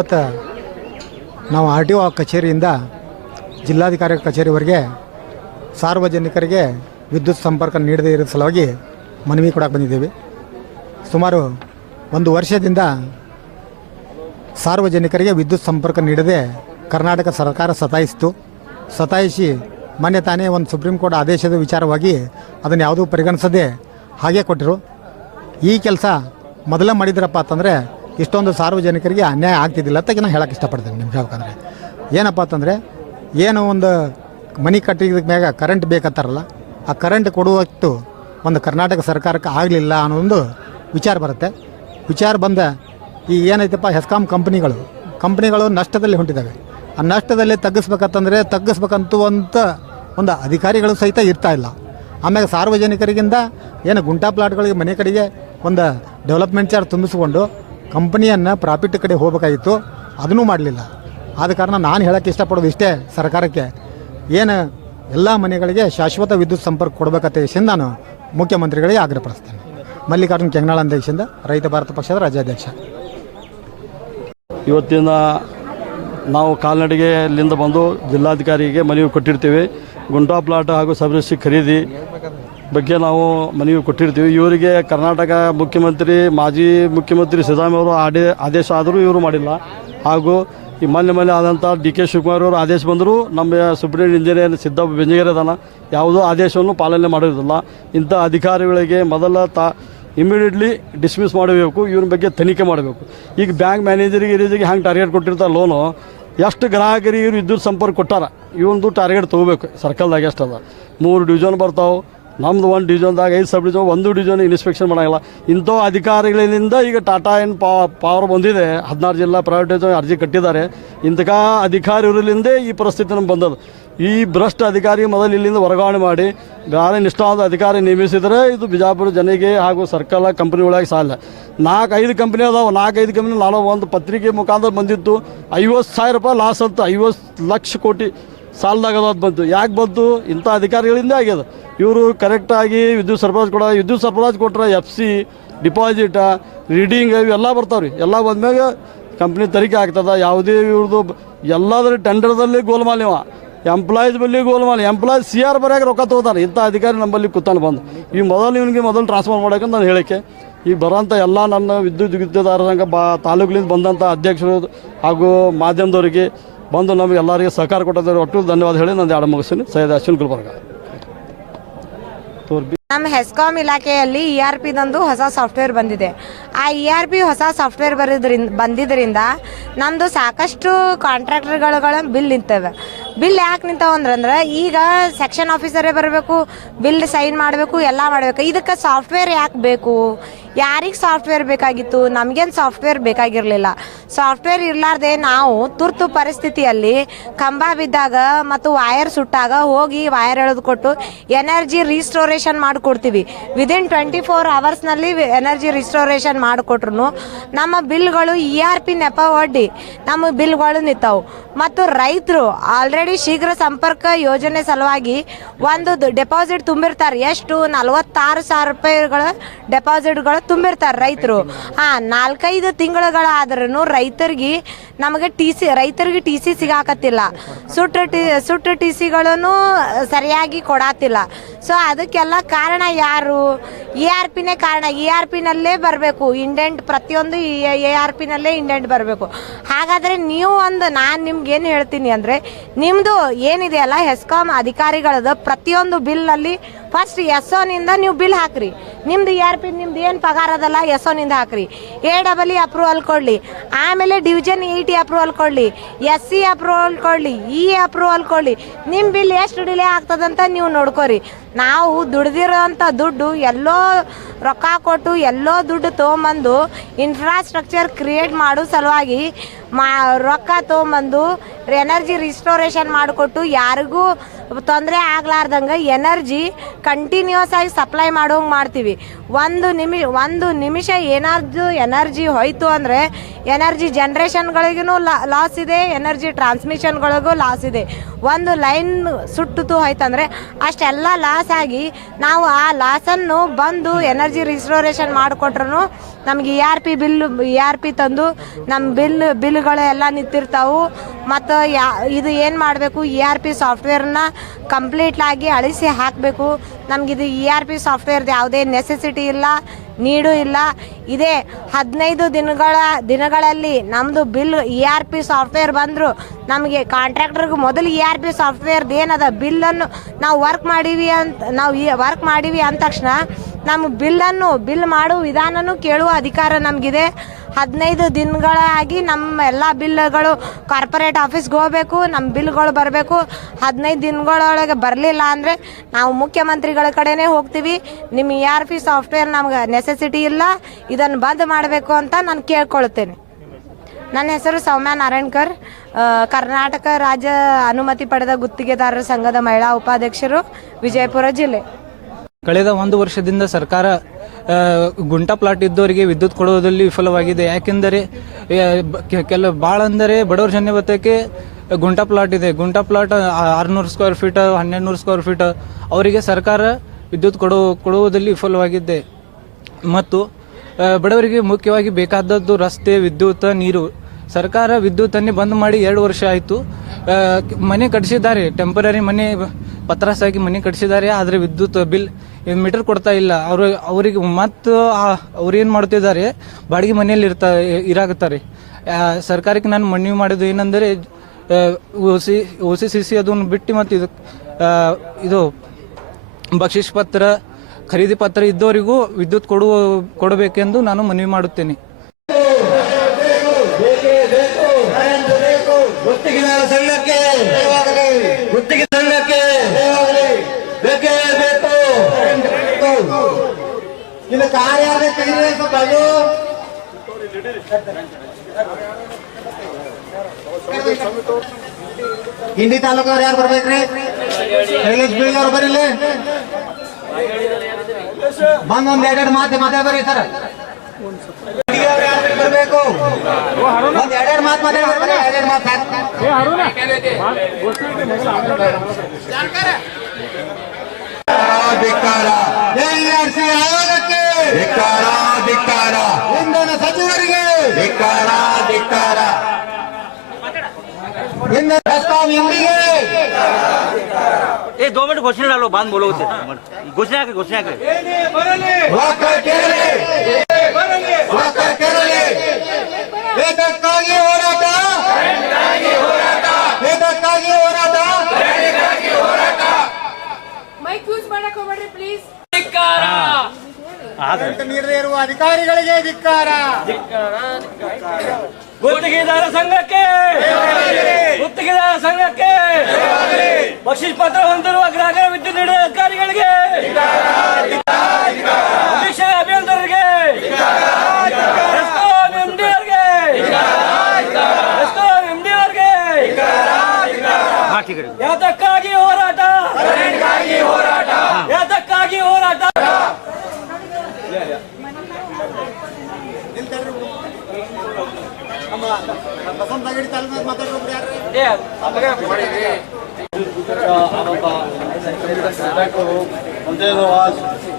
ಇವತ್ತು ನಾವು R T O ಕಚೇರಿಯಿಂದ ಜಿಲ್ಲಾಧಿಕಾರಿ ಕಚೇರಿವರೆಗೆ ಸಾರ್ವಜನಿಕರಿಗೆ ವಿದ್ಯುತ್ ಸಂಪರ್ಕ ನೀಡದೇ ಇರೋ ಸಲುವಾಗಿ ಮನವಿ ಕೊಡಕ್ಕೆ ಬಂದಿದ್ದೀವಿ. ಸುಮಾರು ಒಂದು ವರ್ಷದಿಂದ ಸಾರ್ವಜನಿಕರಿಗೆ ವಿದ್ಯುತ್ ಸಂಪರ್ಕ ನೀಡದೆ ಕರ್ನಾಟಕ ಸರ್ಕಾರ ಸತಾಯಿಸಿ ಮೊನ್ನೆ ತಾನೇ ಒಂದು ಸುಪ್ರೀಂ ಕೋರ್ಟ್ ಆದೇಶದ ವಿಚಾರವಾಗಿ ಅದನ್ನು ಯಾವುದೂ ಪರಿಗಣಿಸದೆ ಹಾಗೆ ಕೊಟ್ಟರು. ಈ ಕೆಲಸ ಮೊದಲೇ ಮಾಡಿದ್ರಪ್ಪ ಅಂತಂದರೆ ಇಷ್ಟೊಂದು ಸಾರ್ವಜನಿಕರಿಗೆ ಅನ್ಯಾಯ ಆಗ್ತಿದ್ದಿಲ್ಲ ಅಂತ ನಾನು ಹೇಳಕ್ಕೆ ಇಷ್ಟಪಡ್ತೀನಿ. ನಿಮ್ಗೆ ಹೇಳ್ಬೇಕಂದ್ರೆ ಏನಪ್ಪ ಅಂತಂದರೆ ಏನು ಒಂದು ಮನೆ ಕಟ್ಟಿದ ಮ್ಯಾಗ ಕರೆಂಟ್ ಬೇಕಂತಾರಲ್ಲ, ಆ ಕರೆಂಟ್ ಕೊಡುವಷ್ಟು ಒಂದು ಕರ್ನಾಟಕ ಸರ್ಕಾರಕ್ಕೆ ಆಗಲಿಲ್ಲ ಅನ್ನೋ ಒಂದು ವಿಚಾರ ಬರುತ್ತೆ. ವಿಚಾರ ಬಂದ ಈಗ ಏನೈತಪ್ಪ, ಹೆಸ್ಕಾಂ ಕಂಪ್ನಿಗಳು ನಷ್ಟದಲ್ಲಿ ಹೊಂಟಿದ್ದಾವೆ. ಆ ನಷ್ಟದಲ್ಲಿ ತಗ್ಗಿಸ್ಬೇಕಂತೂ ಒಂದು ಅಧಿಕಾರಿಗಳು ಸಹಿತ ಇರ್ತಾ ಇಲ್ಲ. ಆಮೇಲೆ ಸಾರ್ವಜನಿಕರಿಗಿಂದ ಏನು ಗುಂಟಾ ಪ್ಲಾಟ್ಗಳಿಗೆ ಮನೆ ಕಡೆಗೆ ಒಂದು ಡೆವಲಪ್ಮೆಂಟ್ ಚಾರ್ಜ್ ತುಂಬಿಸ್ಕೊಂಡು ಕಂಪನಿಯನ್ನು ಪ್ರಾಫಿಟ್ ಕಡೆ ಹೋಗಬೇಕಾಗಿತ್ತು, ಅದನ್ನೂ ಮಾಡಲಿಲ್ಲ. ಆದ ಕಾರಣ ನಾನು ಹೇಳೋಕ್ಕೆ ಇಷ್ಟಪಡೋದು ಇಷ್ಟೇ, ಸರ್ಕಾರಕ್ಕೆ ಏನು ಎಲ್ಲ ಮನೆಗಳಿಗೆ ಶಾಶ್ವತ ವಿದ್ಯುತ್ ಸಂಪರ್ಕ ಕೊಡಬೇಕಂತ ದೇಶದಿಂದ ನಾನು ಮುಖ್ಯಮಂತ್ರಿಗಳಿಗೆ ಆಗ್ರಹಪಡಿಸ್ತೇನೆ. ಮಲ್ಲಿಕಾರ್ಜುನ್ ಕೆಂಗನಾಳ ದೇಶದಿಂದ ರೈತ ಭಾರತ ಪಕ್ಷದ ರಾಜ್ಯಾಧ್ಯಕ್ಷ. ಇವತ್ತಿನ ನಾವು ಕಾಲ್ನಡಿಗೆಯಲ್ಲಿಂದ ಬಂದು ಜಿಲ್ಲಾಧಿಕಾರಿಗೆ ಮನವಿ ಕೊಟ್ಟಿರ್ತೀವಿ. ಗುಂಟಾ ಪ್ಲಾಟ್ ಹಾಗೂ ಸಬ್ಸಿಡಿ ಖರೀದಿ ಬಗ್ಗೆ ನಾವು ಮನವಿ ಕೊಟ್ಟಿರ್ತೀವಿ. ಇವರಿಗೆ ಕರ್ನಾಟಕ ಮಾಜಿ ಮುಖ್ಯಮಂತ್ರಿ ಸಿದ್ದರಾಮಯ್ಯ ಅವರು ಆದೇಶ ಆದರೂ ಇವರು ಮಾಡಿಲ್ಲ. ಹಾಗೂ ಈ ಮೊನ್ನೆ ಆದಂಥ ಡಿ.ಕೆ. ಶಿವಕುಮಾರ್ ಅವರು ಆದೇಶ ಬಂದರೂ ನಮ್ಮ ಸುಪ್ರೀಂ ಇಂಜಿನಿಯರ್ ಸಿದ್ದಪ್ಪ ಬೆಂಜಿಗೇರದನ ಯಾವುದೋ ಆದೇಶವನ್ನು ಪಾಲನೆ ಮಾಡೋದಿಲ್ಲ. ಇಂಥ ಅಧಿಕಾರಿಗಳಿಗೆ ಮೊದಲ ಇಮಿಡಿಯೇಟ್ಲಿ ಡಿಸ್ಮಿಸ್ ಮಾಡಬೇಕು, ಇವ್ರ ಬಗ್ಗೆ ತನಿಖೆ ಮಾಡಬೇಕು. ಈಗ ಬ್ಯಾಂಕ್ ಮ್ಯಾನೇಜರಿಗೆ ಹ್ಯಾಂಗೆ ಟಾರ್ಗೆಟ್ ಕೊಟ್ಟಿರ್ತಾರೆ ಲೋನು, ಎಷ್ಟು ಗ್ರಾಹಕರಿಗೆ ಇವರು ವಿದ್ಯುತ್ ಸಂಪರ್ಕ ಕೊಟ್ಟಾರ, ಇವೊಂದು ಟಾರ್ಗೆಟ್ ತೊಗೋಬೇಕು. ಸರ್ಕಲ್ದಾಗ ಎಷ್ಟದ 3 ಡಿವಿಷನ್ ಬರ್ತಾವೆ, ನಮ್ದು 1 ಡಿವಿಷನ್ದಾಗ 5 ಸಬ್ ಡಿವಿಷನ್, 1 ಡಿವಿಷನ್ ಇನ್ಸ್ಪೆಕ್ಷನ್ ಮಾಡೋಂಗಿಲ್ಲ. ಇಂಥ ಅಧಿಕಾರಿಗಳಿಂದ ಈಗ ಟಾಟಾ ಏನು ಪವರ್ ಬಂದಿದೆ, 16 ಜಿಲ್ಲಾ ಪ್ರೈವೇಟೈಸ್ ಅರ್ಜಿ ಕಟ್ಟಿದ್ದಾರೆ. ಇಂಥ ಅಧಿಕಾರಿಗಳಿಂದ ಈ ಪರಿಸ್ಥಿತಿ ನಮ್ಗೆ ಬಂದದ್ದು. ಈ ಭ್ರಷ್ಟ ಅಧಿಕಾರಿ ಮೊದಲು ಇಲ್ಲಿಂದ ವರ್ಗಾವಣೆ ಮಾಡಿ ಬೇರೆ ನಿಷ್ಠಾವಾದ ಅಧಿಕಾರಿ ನೇಮಿಸಿದರೆ ಇದು ಬಿಜಾಪುರ ಜನರಿಗೆ ಹಾಗೂ ಸರ್ಕಲ್ ಕಂಪ್ನಿ ಒಳಗೆ ಸಾಲ. 4-5 ಕಂಪ್ನಿ ಅದಾವೆ. 4-5 ಕಂಪ್ನಿ ನಾನು ಒಂದು ಪತ್ರಿಕೆ ಮುಖಾಂತರ ಬಂದಿತ್ತು. 50,000 ರೂಪಾಯಿ ಲಾಸ್ ಅಂತ, 50 ಲಕ್ಷ ಕೋಟಿ ಸಾಲದಾಗ ಅದು ಬಂತು. ಯಾಕೆ ಬಂತು? ಇಂಥ ಅಧಿಕಾರಿಗಳಿಂದ ಆಗ್ಯದ. ಇವರು ಕರೆಕ್ಟಾಗಿ ವಿದ್ಯುತ್ ಸರಬರಾಜು ಕೊಟ್ಟರೆ FC ಡಿಪಾಸಿಟ ರೀಡಿಂಗ್ ಇವೆಲ್ಲ ಬರ್ತಾವ್ರಿ. ಎಲ್ಲ ಬಂದ್ಮ್ಯಾಗ ಕಂಪ್ನಿ ತನಿಖೆ ಆಗ್ತದೆ. ಯಾವುದೇ ಇವ್ರದ್ದು ಎಲ್ಲದರ ಟೆಂಡರ್ದಲ್ಲಿ ಗೋಲ್ಮಾಲ್, ಎಂಪ್ಲಾಯೀಸ್ ಬಲ್ಲಿ ಗೋಲ್ಮಾಲ್, ಎಂಪ್ಲಾಯೀಸ್ CR ಬರೆಯಾಗ ರೊಕ್ಕ ತೊಗೋತಾರೆ. ಇಂಥ ಅಧಿಕಾರಿ ನಮ್ಮಲ್ಲಿ ಕೂತಾನೆ ಬಂದು ಈ ಮೊದಲು ಟ್ರಾನ್ಸ್ಫರ್ ಮಾಡೋಕೆ ನಾನು ಹೇಳಿಕೆ. ಈಗ ಬರೋಂಥ ಎಲ್ಲ ನನ್ನ ವಿದ್ಯುತ್ದಾರರ ಸಂಘ ತಾಲೂಕಿನಿಂದ ಬಂದಂಥ ಅಧ್ಯಕ್ಷರು ಹಾಗೂ ಮಾಧ್ಯಮದವರಿಗೆ ಬಂದು ನಮಗೆ ಎಲ್ಲರಿಗೆ ಸಹಕಾರ ಕೊಟ್ಟಿದ್ದಾರೆ. ಒಟ್ಟು ಧನ್ಯವಾದ ಹೇಳಿ ನಾನು 2 ಮುಗಿಸ್ತೀನಿ. ಸೈಯದ್ ಅಶ್ವಿನ್ ಗುಲ್ಬರ್ಗ. ನಮ್ಮ ಹೆಸ್ಕಾಂ ಇಲಾಖೆಯಲ್ಲಿ ERPದೊಂದು ಹೊಸ ಸಾಫ್ಟ್ವೇರ್ ಬಂದಿದೆ. ಆ ERP ಹೊಸ ಸಾಫ್ಟ್ವೇರ್ ಬಂದಿದ್ದರಿಂದ ನಮ್ಮದು ಸಾಕಷ್ಟು ಕಾಂಟ್ರಾಕ್ಟರ್ಗಳ ಬಿಲ್ ನಿಂತವೆ. ಬಿಲ್ ಯಾಕೆ ನಿಂತವಂದ್ರೆ ಈಗ ಸೆಕ್ಷನ್ ಆಫೀಸರೇ ಬರಬೇಕು, ಬಿಲ್ ಸೈನ್ ಮಾಡಬೇಕು, ಎಲ್ಲ ಮಾಡಬೇಕು. ಇದಕ್ಕೆ ಸಾಫ್ಟ್ವೇರ್ ಯಾಕೆ ಬೇಕು? ಯಾರಿಗೆ ಸಾಫ್ಟ್ವೇರ್ ಬೇಕಾಗಿತ್ತು? ನಮಗೇನು ಸಾಫ್ಟ್ವೇರ್ ಬೇಕಾಗಿರಲಿಲ್ಲ. ಸಾಫ್ಟ್ವೇರ್ ಇರಲಾರ್ದೆ ನಾವು ತುರ್ತು ಪರಿಸ್ಥಿತಿಯಲ್ಲಿ ಕಂಬ ಬಿದ್ದಾಗ ಮತ್ತು ವೈರ್ ಸುಟ್ಟಾಗ ಹೋಗಿ ವೈರ್ ಎಳೆದು ಕೊಟ್ಟು ಎನರ್ಜಿ ರಿಸ್ಟೋರೇಷನ್ ಮಾಡಿಕೊಡ್ತೀವಿ. ವಿದಿನ್ 24 ಅವರ್ಸ್ನಲ್ಲಿ ಎನರ್ಜಿ ರಿಸ್ಟೋರೇಷನ್ ಮಾಡಿಕೊಟ್ರು ನಮ್ಮ ಬಿಲ್ಗಳು ERP ನೆಪ ಒಡ್ಡಿ ನಮ್ಮ ಬಿಲ್ಗಳು ನಿಂತವು. ಮತ್ತು ರೈತರು ಆಲ್ರೆಡಿ ಶೀಘ್ರ ಸಂಪರ್ಕ ಯೋಜನೆ ಸಲುವಾಗಿ ಒಂದು ಡೆಪಾಸಿಟ್ ತುಂಬಿರ್ತಾರೆ. ಎಷ್ಟು? 46,000 ರೂಪಾಯಿಗಳ ಡೆಪಾಸಿಟ್ಗಳು ತುಂಬಿರ್ತಾರೆ ರೈತರು. 4-5 ತಿಂಗಳುಗಳಾದ್ರೂ ರೈತರಿಗೆ ನಮಗೆ ರೈತರಿಗೆ ಟಿ ಸಿ ಸಿಗಾಕತ್ತಿಲ್ಲ. ಸುಟ್ಟು ಟಿ ಸಿಗಳನ್ನು ಸರಿಯಾಗಿ ಕೊಡಾತಿಲ್ಲ. ಸೊ ಅದಕ್ಕೆಲ್ಲ ಕಾರಣ ಯಾರು? ERPನೇ ಕಾರಣ. ERPನಲ್ಲೇ ಬರಬೇಕು ಇಂಡೆಂಟ್, ಪ್ರತಿಯೊಂದು ERPನಲ್ಲೇ ಇಂಡೆಂಟ್ ಬರಬೇಕು. ಹಾಗಾದರೆ ನೀವು ನಾನು ನಿಮ್ಗೇನು ಹೇಳ್ತೀನಿ ಅಂದರೆ, ನಿಮ್ಮದು ಏನಿದೆಯಲ್ಲ ಹೆಸ್ಕಾಂ ಅಧಿಕಾರಿಗಳದ್ದು ಪ್ರತಿಯೊಂದು ಬಿಲ್ನಲ್ಲಿ ಫಸ್ಟ್ SOನಿಂದ ನೀವು ಬಿಲ್ ಹಾಕ್ರಿ. ನಿಮ್ದು ERP ನಿಮ್ದು ಏನು ಪಗಾರ ಅದಲ್ಲ SOನಿಂದ ಹಾಕ್ರಿ. AEE ಅಪ್ರೂವಲ್ ಕೊಡಲಿ, ಆಮೇಲೆ ಡಿವಿಷನ್ 80 ಅಪ್ರೂವಲ್ ಕೊಡಲಿ, SC ಅಪ್ರೂವಲ್ ಕೊಡಲಿ, ಅಪ್ರೂವಲ್ ಕೊಡಲಿ. ನಿಮ್ಮ ಬಿಲ್ ಎಷ್ಟು ಡಿಲೇ ಆಗ್ತದಂತ ನೀವು ನೋಡ್ಕೊರಿ. ನಾವು ದುಡ್ದಿರೋಂಥ ದುಡ್ಡು ಎಲ್ಲೋ ರೊಕ್ಕ ಕೊಟ್ಟು ಎಲ್ಲೋ ದುಡ್ಡು ತೊಗೊಂಬಂದು ಇನ್ಫ್ರಾಸ್ಟ್ರಕ್ಚರ್ ಕ್ರಿಯೇಟ್ ಮಾಡೋ ಸಲುವಾಗಿ ರೊಕ್ಕ ತೊಗೊಂಬಂದು ಎನರ್ಜಿ ರಿಸ್ಟೋರೇಷನ್ ಮಾಡಿಕೊಟ್ಟು ಯಾರಿಗೂ ತೊಂದರೆ ಆಗ್ಲಾರ್ದಂಗೆ ಎನರ್ಜಿ ಕಂಟಿನ್ಯೂಸ್ ಆಗಿ ಸಪ್ಲೈ ಮಾಡೋಂಗೆ ಮಾಡ್ತೀವಿ. ಒಂದು ನಿಮಿಷ ಏನಾದ್ರು ಎನರ್ಜಿ ಹೋಯ್ತು ಅಂದರೆ ಎನರ್ಜಿ ಜನ್ರೇಷನ್ಗಳಿಗೂ ಲಾಸ್ ಇದೆ, ಎನರ್ಜಿ ಟ್ರಾನ್ಸ್ಮಿಷನ್ಗಳಿಗೂ ಲಾಸ್ ಇದೆ. ಒಂದು ಲೈನ್ ಸುಟ್ಟಿತು ಹೋಯ್ತಂದರೆ ಅಷ್ಟೆಲ್ಲ ಲಾಸ್ ಆಗಿ ನಾವು ಆ ಲಾಸನ್ನು ಬಂದು ಎನರ್ಜಿ ರಿಸ್ಟೋರೇಷನ್ ಮಾಡಿಕೊಟ್ರು ನಮ್ಗೆ ERP ತಂದು ನಮ್ಮ ಬಿಲ್ಗಳು ಎಲ್ಲ ನಿಂತಿರ್ತಾವೆ. ಮತ್ತು ಇದು ಏನು ಮಾಡಬೇಕು, ERP ಸಾಫ್ಟ್ವೇರ್ನ ಕಂಪ್ಲೀಟ್ಲಾಗಿ ಅಳಿಸಿ ಹಾಕಬೇಕು. ನಮಗಿದು ERP ಸಾಫ್ಟ್ವೇರ್ದು ಯಾವುದೇ ನೆಸೆಸಿಟಿ ಇಲ್ಲ, ನೀಡು ಇಲ್ಲ. ಇದೇ 15 ದಿನಗಳಲ್ಲಿ ನಮ್ಮದು ERP ಸಾಫ್ಟ್ವೇರ್ ಬಂದರು ನಮಗೆ ಕಾಂಟ್ರಾಕ್ಟರ್ಗೆ ಮೊದಲು ERP ಸಾಫ್ಟ್ವೇರ್ದು ಏನದ ಬಿಲ್ಲನ್ನು ನಾವು ವರ್ಕ್ ಮಾಡೀವಿ ಅಂದ ತಕ್ಷಣ ನಮ್ಮ ಬಿಲ್ ಮಾಡೋ ವಿಧಾನನೂ ಕೇಳುವ ಅಧಿಕಾರ ನಮಗಿದೆ. 15 ದಿನಗಳಾಗಿ ನಮ್ಮ ಎಲ್ಲ ಬಿಲ್ಗಳು ಕಾರ್ಪೊರೇಟ್ ಆಫೀಸ್ಗೆ ಹೋಗಬೇಕು, ನಮ್ಮ ಬಿಲ್ಗಳು ಬರಬೇಕು. 15 ದಿನಗಳೊಳಗೆ ಬರಲಿಲ್ಲ ಅಂದರೆ ನಾವು ಮುಖ್ಯಮಂತ್ರಿಗಳ ಕಡೆನೇ ಹೋಗ್ತೀವಿ. ನಿಮ್ಮ ERP ಸಾಫ್ಟ್ವೇರ್ ನಮ್ಗೆ ನೆಸೆಸಿಟಿ ಇಲ್ಲ, ಇದನ್ನು ಬಂದ್ ಮಾಡಬೇಕು ಅಂತ ನಾನು ಕೇಳ್ಕೊಳ್ತೇನೆ. ನನ್ನ ಹೆಸರು ಸೌಮ್ಯ ನಾರಾಯಣ್ಕರ್, ಕರ್ನಾಟಕ ರಾಜ್ಯ ಅನುಮತಿ ಪಡೆದ ಗುತ್ತಿಗೆದಾರರ ಸಂಘದ ಮಹಿಳಾ ಉಪಾಧ್ಯಕ್ಷರು, ವಿಜಯಪುರ ಜಿಲ್ಲೆ. ಕಳೆದ 1 ವರ್ಷದಿಂದ ಸರ್ಕಾರ ಗುಂಟಾ ಪ್ಲಾಟ್ ಇದ್ದವರಿಗೆ ವಿದ್ಯುತ್ ಕೊಡುವುದರಲ್ಲಿ ವಿಫಲವಾಗಿದೆ. ಯಾಕೆಂದರೆ ಭಾಳ ಅಂದರೆ ಬಡವರ ಜನಾಂಗಕ್ಕೆ ಗುಂಟಾ ಪ್ಲಾಟ್ ಇದೆ. Gunta plot 600 square feet, 1200 square feet ಅವರಿಗೆ ಸರ್ಕಾರ ವಿದ್ಯುತ್ ಕೊಡುವುದರಲ್ಲಿ ವಿಫಲವಾಗಿದೆ. ಮತ್ತು ಬಡವರಿಗೆ ಮುಖ್ಯವಾಗಿ ಬೇಕಾದದ್ದು ರಸ್ತೆ, ವಿದ್ಯುತ್, ನೀರು. ಸರ್ಕಾರ ವಿದ್ಯುತ್ತನ್ನೇ ಬಂದ್ ಮಾಡಿ 2 ವರ್ಷ ಆಯಿತು. ಮನೆ ಕಟ್ಟಿಸಿದ್ದಾರೆ, ಟೆಂಪರರಿ ಮನೆ ಪತ್ರಾಸ್ ಹಾಕಿ ಮನೆ ಕಟ್ಟಿಸಿದ್ದಾರೆ. ಆದರೆ ವಿದ್ಯುತ್ ಬಿಲ್ ಮೀಟರ್ ಕೊಡ್ತಾ ಇಲ್ಲ. ಅವರಿಗೆ ಮತ್ತು ಅವ್ರೇನು ಮಾಡ್ತಿದ್ದಾರೆ, ಬಾಡಿಗೆ ಮನೆಯಲ್ಲಿ ಇರಾಗುತ್ತಾರೆ. ಸರ್ಕಾರಕ್ಕೆ ನಾನು ಮನವಿ ಮಾಡೋದು ಏನಂದರೆ OCCC ಅದನ್ನು ಬಿಟ್ಟು ಮತ್ತು ಇದು ಬಕ್ಷಿಸ್ ಪತ್ರ, ಖರೀದಿ ಪತ್ರ ಇದ್ದವರಿಗೂ ವಿದ್ಯುತ್ ಕೊಡಬೇಕೆಂದು ನಾನು ಮನವಿ ಮಾಡುತ್ತೇನೆ. ಗುತ್ತಿಗೆದಾರ ಸಂಘಕ್ಕೆ ಬೇಕೇ ಬೇಕು. ಇದು ಕಾರ್ಯಾಲಯ ತೆಗೆದು ಇಂಡಿ ತಾಲೂಕವ್ರು ಯಾರು ಬರ್ಬೇಕ್ರಿ? ಶೈಲೇಶ್ ಬೀಳ್ ಅವ್ರು ಬರೀಲಿ. ಬಂದ್ ಒಂದ್ 2 ಮಾತಾಡ್ಬರ್ರಿ ಸರ್. ಬರಬೇಕು, ಒಂದ್ 2 ಮಾತು ಮಾತಾಡ್ಬರ್ರಿ. 2 ಮಾತು ಆಯೋಗಕ್ಕೆ ಧಿಕ್ಕಾರ, ಇಂಧನ ಸಚಿವರಿಗೆ ಧಿಕ್ಕಾರ, ये 2 मिनट घोषणा डालो, बाद बोलो उसे घोषणा के ಇದಕ್ಕಾಗಿ ಹೋರಾಟ ನೀಡದೇ ಇರುವ ಅಧಿಕಾರಿಗಳಿಗೆ ಧಿಕ್ಕಾರ. ಗುತ್ತಿಗೆದಾರ ಸಂಘಕ್ಕೆ ಬಕ್ಷಿಸ್ ಪತ್ರ ಹೊಂದಿರುವ ಗ್ರಾಹಕರ ವಿದ್ಯುತ್ ನೀಡಿದ ಅಧಿಕಾರಿಗಳಿಗೆ, ಅಧೀಕ್ಷಕ ಅಭಿಯಂತರರಿಗೆ, ಯಾತಕ್ಕಾಗಿ ಹೋರಾಟ?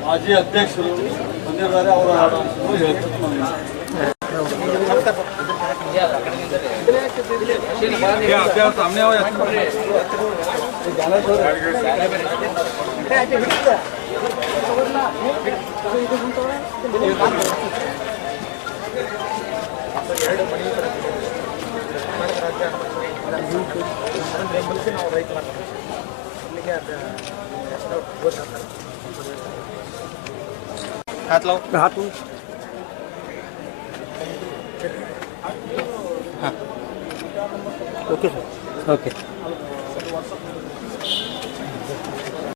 ಮಾಜಿ ಅಧ್ಯಕ್ಷರು ಬಂದಿದ್ದಾರೆ, ಅವರು सामने हो हाथ लो, हाथ लो. हाँ, ओके सर, ओके.